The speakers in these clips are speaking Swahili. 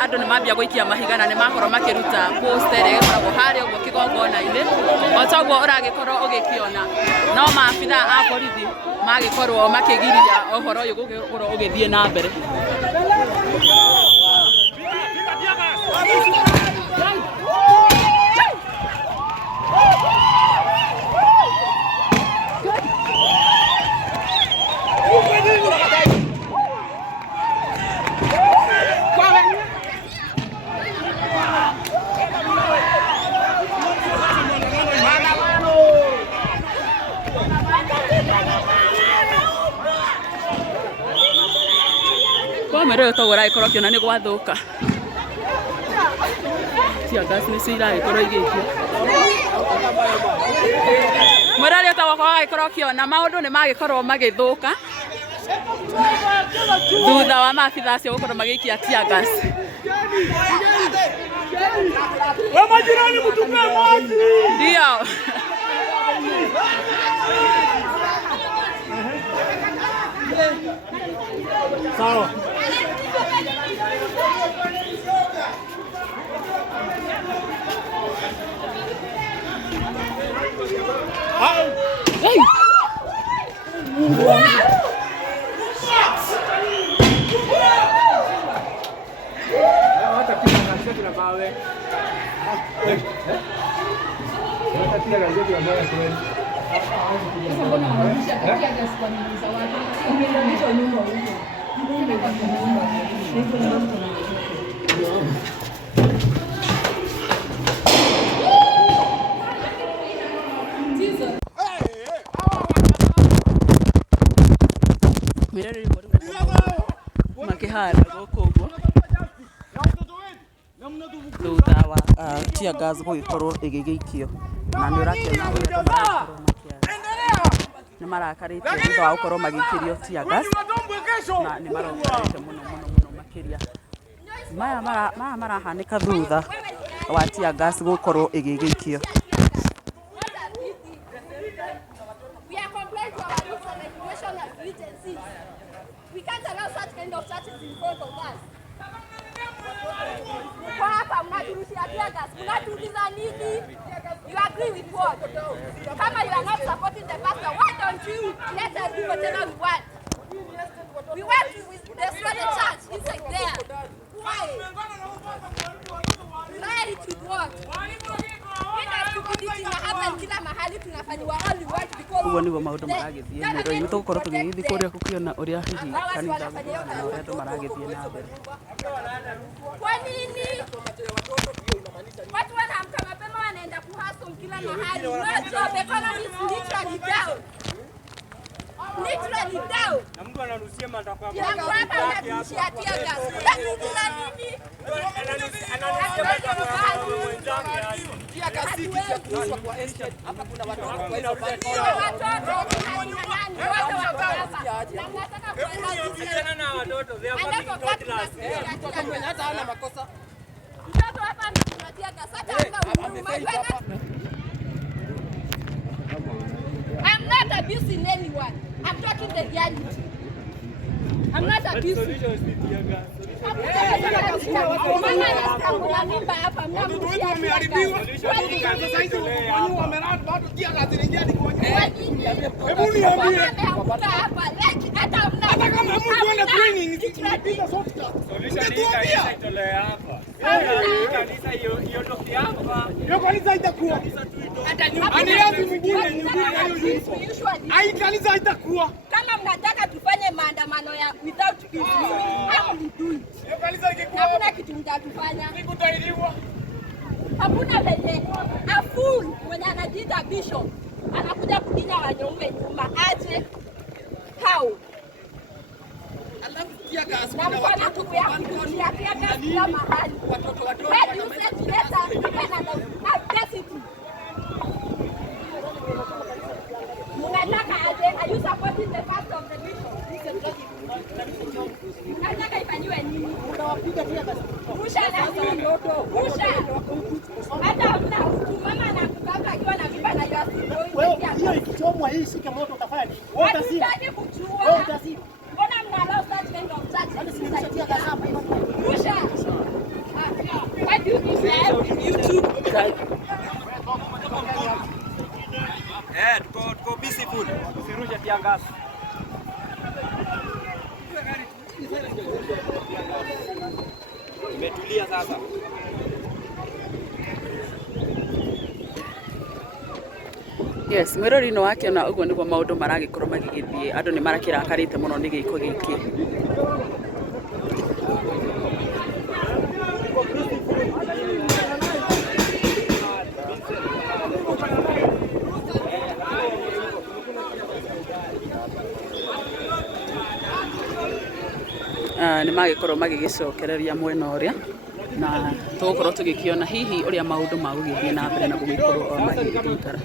andu ni mambia guikia mahiga na ni makorwo makiruta poster ikoragwo haria uguo kigongona-ini o taguo uragikorwo ugikiona no maabitha a borithi magikorwo makigiria uhoro uyu gugikorwo ugithie na mbere. Mereo togora ikorwo kiona ni gwathuka tia gas ni sira ikorwo igikio mwerari togwa kwa ikorwo kiona maundu ni magikorwo magithuka thutha wa maabitha acio gukorwo magikia tia gas. Wewe majirani mtupe maji. Ndio. Sawa. Hey. Hata kila na bawe. Hata kila gazeti la bawe kweli. Sasa mbona wananisha katia gas kwa nini za watu? Umeenda nyuma huko. Mbona kwa nyuma? Mirari makihara goko uguo thutha wa tia gas gugikorwo igigiikio na ni urakiona uria marakorwo makiara ni marakarite thutha wa gukorwo magikirio tia gas na ni marokarite muno makiria maya marahanika thutha wa tia gas gukorwo igigiikio. We can't allow such kind of churches in front of us. Kwa hapa mnaturushia tia gas, mnatuuliza nini? You agree with what? Kama you are not supporting the pastor, why don't you let us do whatever we want? We want to destroy the church inside there. Why? Why it with what? Uguo niguo maundu maragithie mwiro-ini tugukorwo tugigithii kuria gukiona uria hihi kanitha na uria andu maragithie na mbere. Kwa nini watu wanaamka mapema wanaenda kuhustle kila mahali? No job, economy is literally down. Literally down. Na mtu ananusia matakwa ya hapa ananusia tia gas. Ananusia nini? Tia gas kitu kuhusu kwa estate. Hapa kuna watu kwa hizo bandi. Watoto na watoto they are working toddlers. Mtoto mwenye hata hana makosa. Mtoto hapa anatia gas hata I'm not abusing anyone. I'm talking the reality. I'm not abusing. Mama mimba hapa mnamrushia wameharibiwa. Sasa hizi wao wameradi bado tia gas inaingia ni kwa hebu niambie hapa hata kama mtu anaenda training tunapiga soft class. Solution hii kanisa itolewe hapa. Kanisa hiyo ndio hapa. Hiyo kanisa itakuwa. Ani lazima mwingine nyingine ai kanisa itakuwa. Kama mnataka tufanye maandamano ya without peace, hamdui. Hiyo kanisa ingekuwa hakuna kitu mtatufanya. Nikutailiwa. Hakuna vile. A fool mwenye anajiita bishop anakuja kudinya wanyaume nyuma aje. How? Alafu tia gas na mfano tu ya kutia tia gas kila mahali. Watoto when you say together even audacity. Munataka aje? Are you supporting the pastor of the bishop? Nataka ifanywe nini? Unawapiga tia gas. Rusha na ndoto. Rusha. Hata hamna huku mama anakubaka akiwa na mimba na yasi. Wewe hiyo ikichomwa hii shike moto utafanya nini? Wewe utazima. Hatutaki kujua. Wewe utazima. Mbona mnalao such kind of church? Rusha. Tuko busy full. Usirushe tiangazi. Imetulia sasa. Yes, mwirori no wakiona uguo niguo maundu maragikorwo magigithie andu ni marakirakarite muno ni giko giki. Ni magikorwo magigicokereria mwena uria na tugukorwo tugikiona hihi uria maundu magugithie na mbere na gugikorwo magigikara.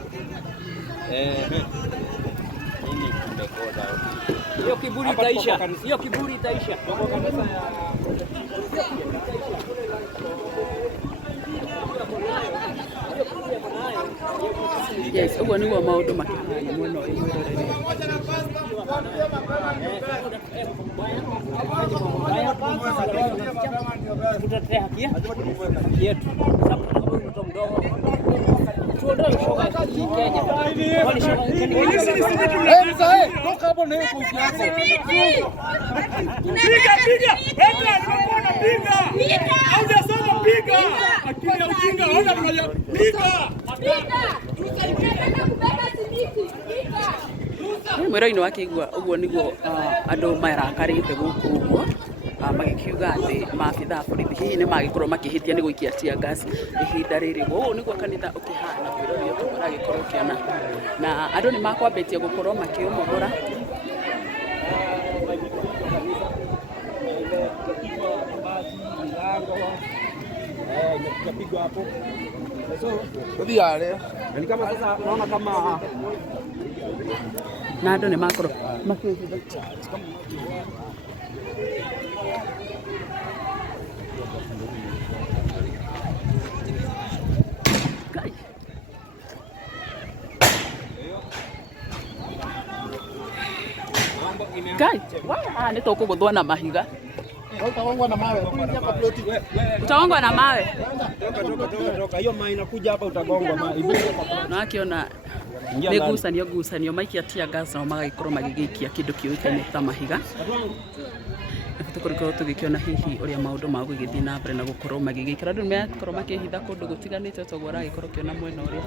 Hiyo kiburi itaisha. Hiyo kiburi itaisha. Yes, uguo niguo maundu makihana mwena uyu mwiroreri. Tutatetea haki yetu. Sababu mtoto mdogo. Tuondoe shoga Kenya. Wale shoga Kenya. Mzee, toka hapo na hiyo usianze. Piga. Enda unaona piga. Haujasoma piga. Akili ya ujinga ona tunaja piga. Mwirori-ini wakigua uguo niguo andu marakarite guku uguo magikiuga ati maabitha borithi hihi ni magikorwo makihitia ni guikia tia gas ihinda riri ũũ niguo kanitha ukihana mwirori ũyũ ũragikorwo ũkiona na andu ni makwambitie gukorwo makiumũgũra Imepigwa hapo. Ni kama sasa naona kama na andu ni makorwo makiuga Kai, ni tukuguthwa na mahiga. Utaongwa na mawe. Utaongwa na mawe. Toka. Hiyo mawe inakuja hapa utagongwa mawe. Na akiona ni gucanio maikia tia gas na magagikorwo magigikia kindu kiuikaine ta mahiga. Tukorwo tugikiona hihi uria maundu magugithie na mbere na gukorwo magigikira andu mekorwo makihitha kundu gutiganite toguo aragikorwo kiona mwena uria.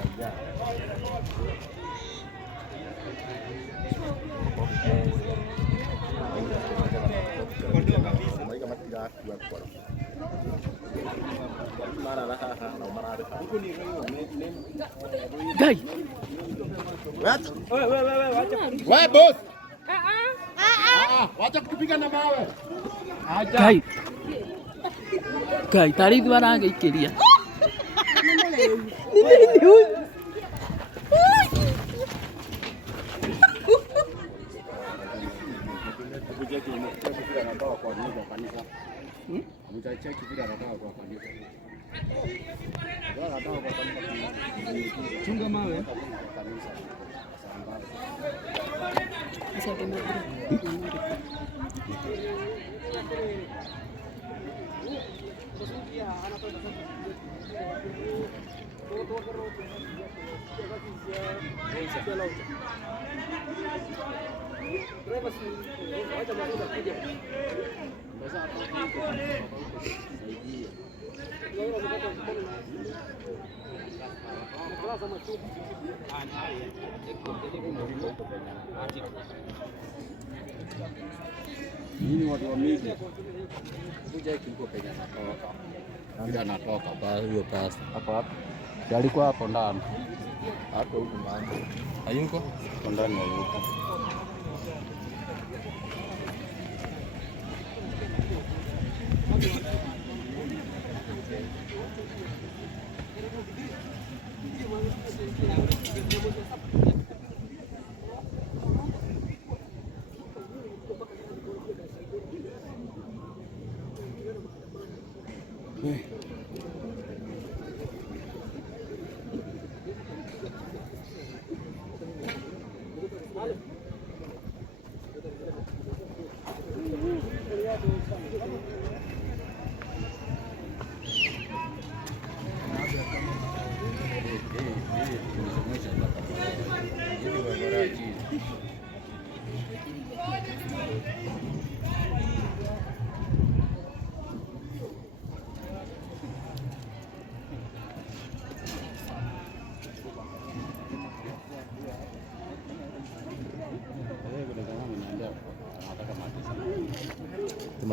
Gai. wewe boss. Wacha kupiga na mawe. Gai. Gai, tari ithu aragiikiria. Chunga mawe. Nini watu wa media kuja kiliko Kenya natoka bila natoka kwa hiyo pasta hapo alikuwa hapo ndani hapo huko ndani hayuko ndani hayuko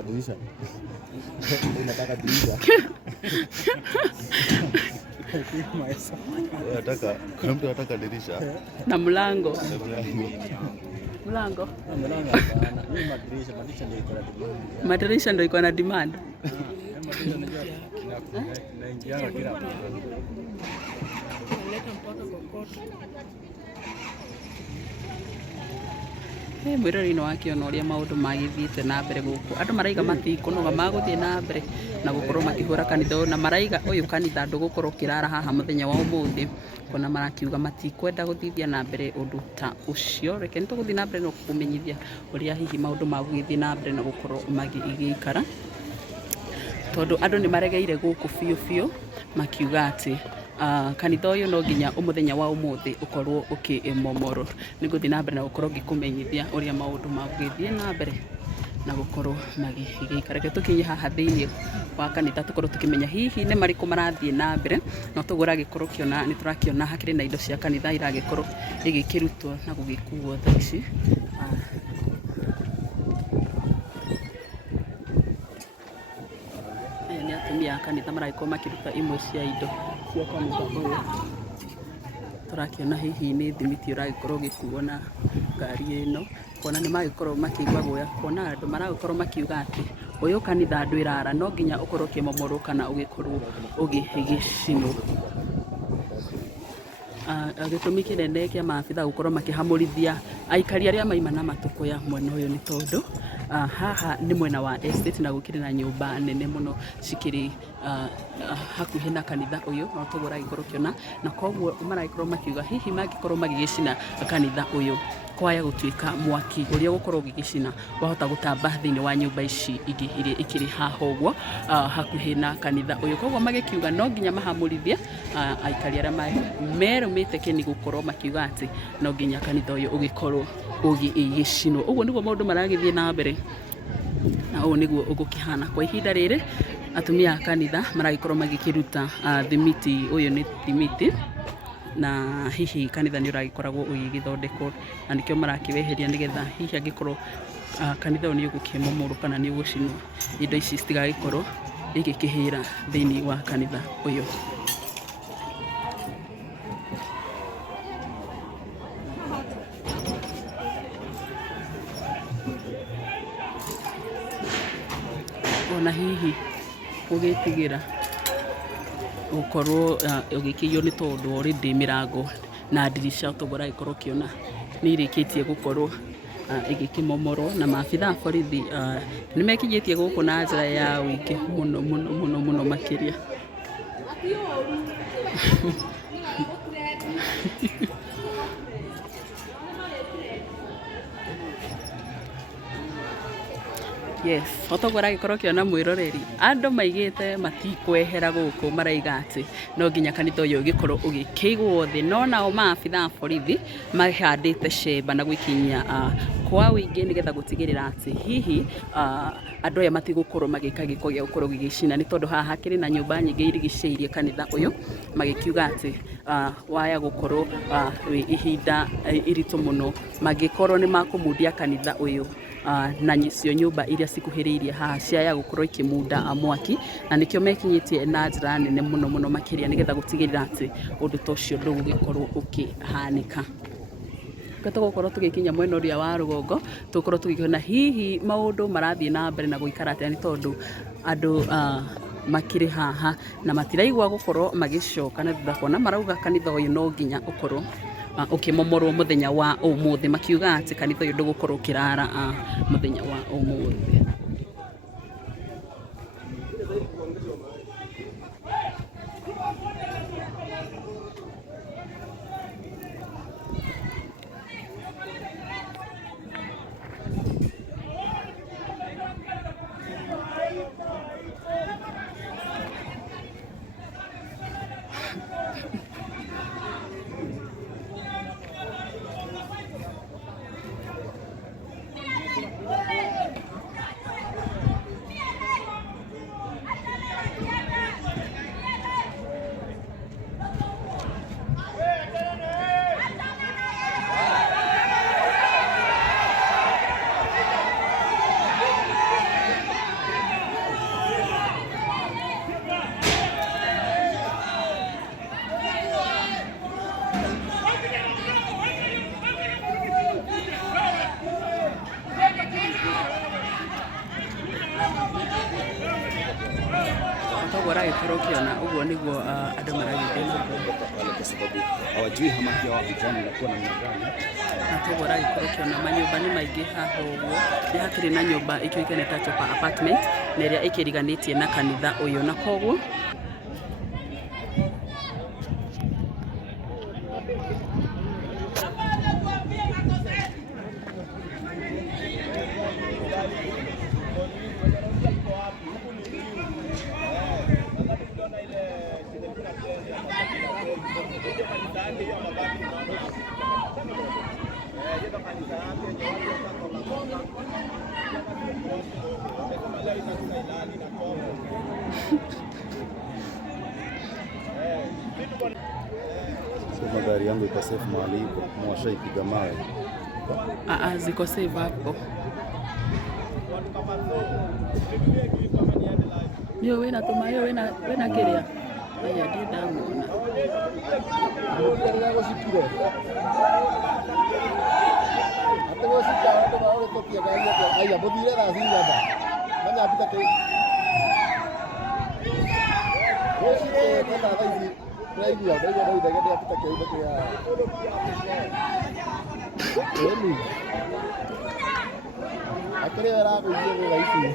dirisha. Unataka dirisha. Kuna mtu anataka dirisha na mlango. Mlango. Madirisha ndio iko na demand. Mwirori-inĩ wakĩona ũrĩa maũndũ magĩthiĩte na mbere gũkũ, andũ maraiga matikũnoga magũthiĩ na mbere na gũkorwo makĩhũra kanitha ũyũ, na maraiga ũyũ kanitha ndũgũkorwo ũkĩrara haha mũthenya wa ũmũthĩ, kuona marakiuga matikwenda gũthithia na mbere ũndũ ta ũcio. Reke nĩ tũgũthiĩ na mbere na kũmenyithia ũrĩa hihi maũndũ magũgĩthiĩ na mbere na gũkorwo magĩikara, tondũ andũ nĩ maregeire gũkũ biũ biũ makiuga atĩ kanitha ũyũ no nginya mũthenya wa ũmũthĩ ũkorwo ũkĩmomorwo. Nĩ ngũthiĩ na mbere na gũkorwo ngĩkũmenyithia ũrĩa maũndũ magũgĩthiĩ na mbere na gũkorwo magĩikara. Reke tũkinye haha thĩinĩ wa kanitha tũkorwo tũkĩmenya hihi nĩ marĩkũ marathiĩ na mbere, no tũguo ũragĩkorwo ũkĩona nĩ tũrakĩona hakĩrĩ na indo cia kanitha iragĩkorwo igĩkĩrutwo na gũgĩkuo thaa ici. Aya nĩ atumia a kanitha maragĩkorwo makĩruta imwe cia indo cia kanitha ũyũ. Tũrakĩona hihi nĩ thimiti ũragĩkorwo ũgĩkuo na ngari ĩno, kuona nĩ magĩkorwo makĩigua guoya, kuona andũ maragĩkorwo makiuga atĩ ũyũ kanitha andũ ĩrara no nginya ũkorwo ũkĩmomorwo kana ũgĩkorwo ũgĩcinwo. Gĩtũmi kĩnene kĩa maabitha gũkorwo makĩhamũrithia aikari arĩa maima na matũkũya mwena ũyũ nĩ tondũ haha nĩ mwena wa estate na gũkĩrĩ na nyũmba nene mũno cikĩrĩ hakuhĩ na kanitha ũyũ, no tũguo ũragĩkorwo ũkĩona, na koguo maragĩkorwo makiuga hihi mangĩkorwo magĩgĩcina kanitha ũyũ kwaya gũtuĩka mwaki ũrĩa gũkorwo ũgĩgĩcina wahota gũtamba thĩinĩ wa nyũmba ici ingĩ iria ikĩrĩ haha ũguo hakuhĩ na kanitha ũyũ. Koguo magĩkiuga no nginya mahamũrithie aikari arĩa merũmĩte kĩni gũkorwo makiuga atĩ no nginya kanitha ũyũ ũgĩkorwo ũgĩgĩcinwo. Ũguo nĩguo maũndũ maragĩthiĩ na mbere na ũguo nĩguo ũgũkĩhana kwa ihinda rĩrĩ. Atumia a kanitha maragĩkorwo magĩkĩruta thimiti, ũyũ nĩ thimiti, na hihi kanitha nĩ ũragĩkoragwo ũgĩgĩthondekwo na nĩkĩo marakĩweheria nĩgetha hihi angĩkorwo kanitha ũyũ nĩ ũgũkĩmomorwo kana nĩ ũgũcinwo, indo ici citigagĩkorwo igĩkĩhĩra thĩinĩ wa kanitha ũyũ. Ona hihi ũgĩtigĩra gũkorwo ũgĩkĩiywo nĩ tondũ already mĩrango na ndirisha ũtoguo ũragĩkorwo ũkĩona nĩ irĩkĩtie gũkorwo igĩkĩmomorwo, na maabitha a borithi nĩ mekinyĩtie gũkũ na njĩra ya ũingĩ mũno mũno mũno mũno makĩria. Yes, otoguo ũragĩkorwo ũkĩona mwĩroreri, andũ maigĩte matikwehera gũkũ, maraiga atĩ no nginya kanitha ũyũ ũgĩkorwo ũgĩkĩigwo thĩ, no nao maabitha a borithi mahandĩte cemba na gũikinyia kwa ũingĩ nĩgetha gũtigĩrĩra atĩ hihi andũ aya matigũkorwo magĩka gĩko gĩa gũkorwo gĩgĩcina, nĩ tondũ haha hakĩrĩ na nyũmba nyingĩ irigicĩirie kanitha ũyũ, magĩkiuga atĩ waya gũkorwo ihinda iritũ mũno mangĩkorwo nĩ makũmundia kanitha ũyũ na cio nyũmba iria cikuhĩrĩirie haha ciaya gũkorwo ikĩmunda mwaki, na nĩkĩo mekinyĩtie na njĩra nene mũno mũno makĩria nĩgetha gũtigĩrĩra atĩ ũndũ ta ũcio ndũgũgĩkorwo ũkĩhanĩka. Tũgũkorwo tũgĩkinya mwena ũrĩa wa rũgongo, tũgũkorwo tũgĩkiona hihi maũndũ marathiĩ na mbere na gũikara atĩa, nĩ tondũ andũ makĩrĩ haha na matiraigua gũkorwo magĩcoka na thutha, kuona marauga kanitha ũyũ no nginya ũkorwo ũkĩmomorwo mũthenya wa ũmũthĩ, makiuga atĩ kanitha ũyũ ndũgũkorwo ũkĩrara mũthenya wa ũmũthĩ. ukiona uguo niguo andu maragithina wale kwa sababu hawajui hamaki yao vijana inakuwa namna gani. Na koguo ragikorwo ukiona manyumba ni maingi haha uguo ni hakiri na nyumba ikiuikane ta Chopa apartment na iria ikiriganitie na kanitha uyu na koguo Sio magari yangu iko safe mahali iko, mwashaipiga mawe. Ziko safe hapo. Ndio wena tumayo wena kiria. Aya ndida muona. Atego sika ndo baole tokia gari yake. Aya bodire razi yada. Manya apita ke. Koshire kana hizi. Ndio ndio ndio apita ke ndo ya. Eli. Akere era kujibu rahisi.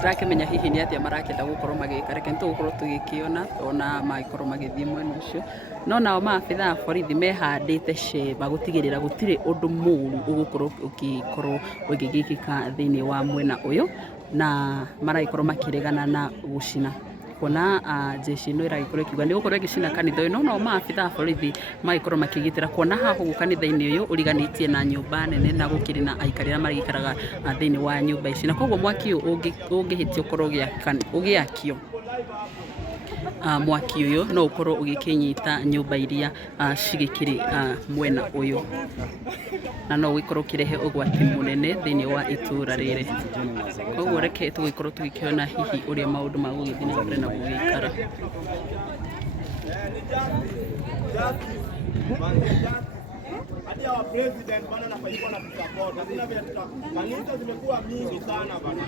Turakimenya hihi ni atia marakenda gukorwo magika reke ntugukorwo tugikiona ona magikorwo magithie mwena ucio no nao maabitha a borithi mehandite cemba gutigirira gutire undu muru ugukorwo ukikorwo ugigikika thiini wa mwena uyu na maragikorwo makiregana na gucina kuona jeshi no iragikorwo ikiuga ni gukorwo igicina kanitha uyu no nao maabitha a borithi magikorwo makigitira kuona haha ugu kanitha-ini uyu uriganitie na nyumba nene na gukiri na aikari aria marigikaraga thiini wa nyumba ici na koguo mwaki uyu ungihitio korwo ugiakio mwaki uyu no ukorwo ugikinyita nyumba iria cigikiri mwena uyu na no wikorwo kirehe ugwati munene thiini wa itura rire koguo reke tugikorwo tugikiona hihi uria maundu ma gugithii na mbere na gugikara hadi wa president bana anafanywa na support na zina vile kanisa zimekuwa mingi sana bana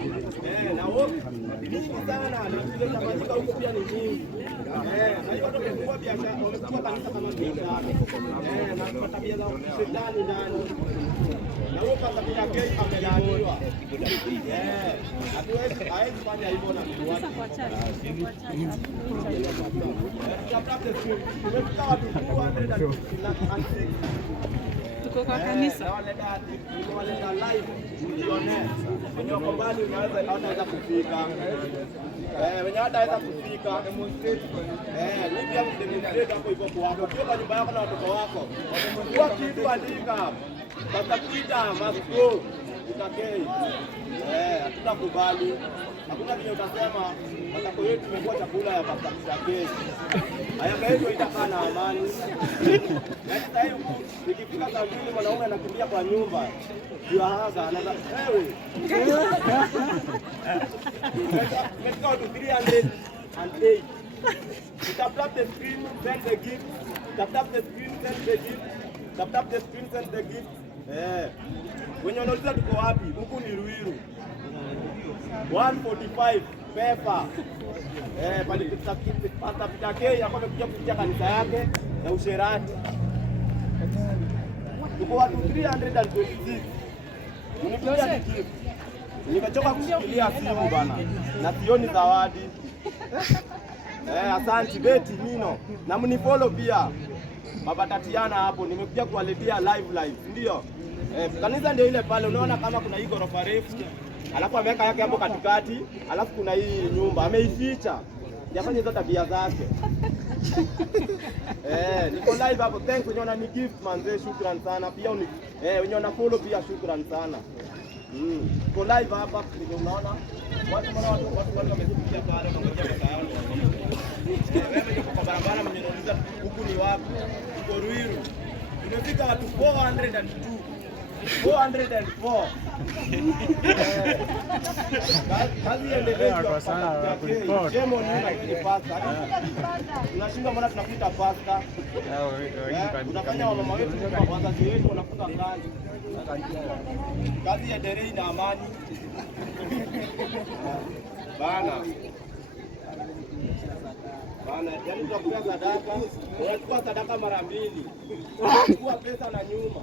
na wote mingi sana na zile zinafanyika huko pia ni mingi na hiyo ndio imekuwa biashara wamekuwa kanisa kama biashara na tabia za shetani ndani na huko kwa tabia gay amelaaniwa hatuwezi fanya hivyo na mtu wake tumefika watu 200 tuko kwa kanisa waleta live millionaire wenye wako mbali unaweza kufika wenye hataweza kufika ni pia mdemonstrate hapo hivyo kwako ukiwa nyumba yako na watoto wako kwa kitu andika tutakuita masko utakei hatutakubali hakuna vile utasema matako yetu imekuwa chakula ya Pakistakei ayaka yetu itakaa na amani sasa hivi nikifika kazini mwanaume anakimbia kwa nyumba ndio hasa anaanza wewe let's go to 308 tap the screen send the gift tap the screen send the gift tap the screen send the gift wenye wanauliza tuko wapi huku ni Ruiru 145 pepa pasta Pakistakei hapo amekuja kupitia kanisa yake na usherati tuko watu 326 unipigia kitu nimechoka kushikilia simu bana na sioni zawadi asante beti mino na mnifollow pia Baba Tatiana hapo nimekuja kuwaletea live ndio kanisa ndio ile pale unaona kama kuna hii ghorofa refu alafu ameweka yake hapo katikati alafu kuna hii nyumba ameificha yafanye hizo tabia zake niko live hapo thanks wenye wana ni gift manze shukran sana pia wenye wana follow pia shukran sana Tuko live hapa ndio unaona. Watu wamefikia pale wangoja pesa yao. Wewe ndio kwa barabara mmenouliza huku ni wapi? Tuko Ruiru. Tumefika watu 402. 404. Kazi endelee kwa sana report. Jemo ni pasta. Tunashinda mbona tunakuita pasta? Tunafanya wamama wetu kwa wazazi wetu wanafunga kazi. Kazi ya derei na amani. Bana. Yaani tunakupea sadaka, unachukua sadaka mara mbili. Unachukua pesa na nyuma.